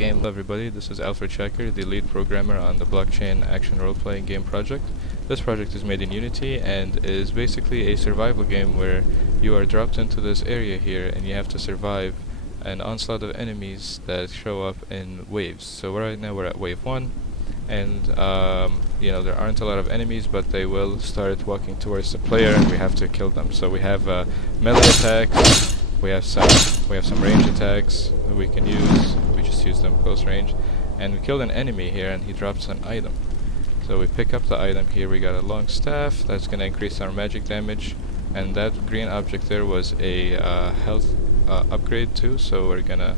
game. Hello everybody, this is Alfred Shaker, the lead programmer on the blockchain action role-playing game project. This project is made in Unity and is basically a survival game where you are dropped into this area here and you have to survive an onslaught of enemies that show up in waves. So right now we're at wave 1 and there aren't a lot of enemies, but they will start walking towards the player and we have to kill them. So we have melee attacks, we have some range attacks that we can use. We just use them close range, and we killed an enemy here and he drops an item. So we pick up the item here. We got a long staff that's gonna increase our magic damage, and that green object there was a health upgrade too, so we're gonna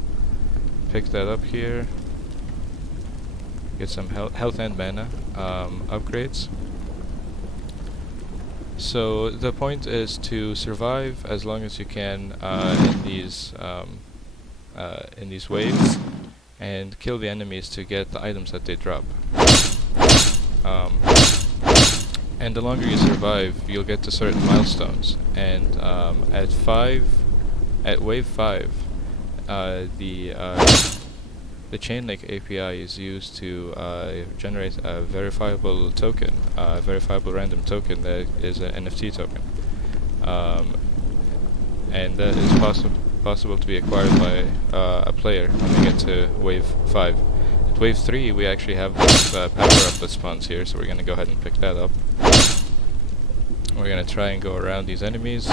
pick that up here, get some health and mana upgrades. So the point is to survive as long as you can in these waves, and kill the enemies to get the items that they drop. And the longer you survive, you'll get to certain milestones. And at wave 5, the Chainlink API is used to generate a verifiable token, a verifiable random token that is an NFT token, and that is possible to be acquired by a player when we get to wave 5. At wave 3, we actually have this power up that spawns here, so we're going to go ahead and pick that up. We're going to try and go around these enemies,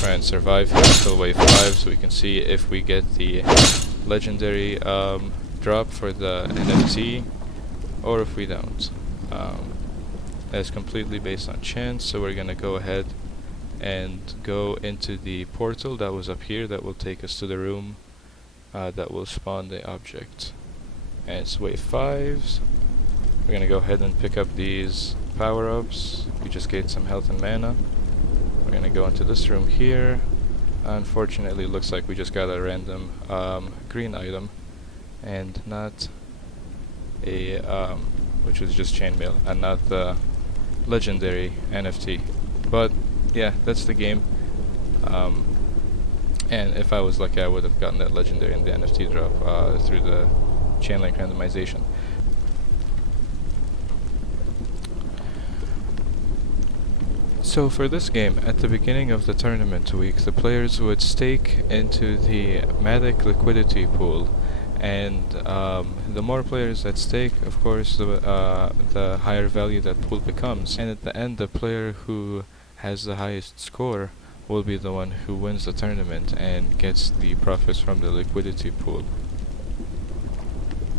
try and survive here until wave 5 so we can see if we get the legendary drop for the NFT or if we don't. That's completely based on chance, so we're gonna go ahead and go into the portal that was up here that will take us to the room that will spawn the object. And it's wave 5. We're gonna go ahead and pick up these power-ups. We just gained some health and mana. We're gonna go into this room here. Unfortunately, it looks like we just got a random green item, and not a which was just chainmail, and not the legendary NFT. But yeah, that's the game. And if I was lucky, I would have gotten that legendary and the NFT drop through the Chainlink randomization. So for this game, at the beginning of the tournament week, the players would stake into the Matic liquidity pool, and the more players that stake, of course, the higher value that pool becomes. And at the end, the player who has the highest score will be the one who wins the tournament and gets the profits from the liquidity pool.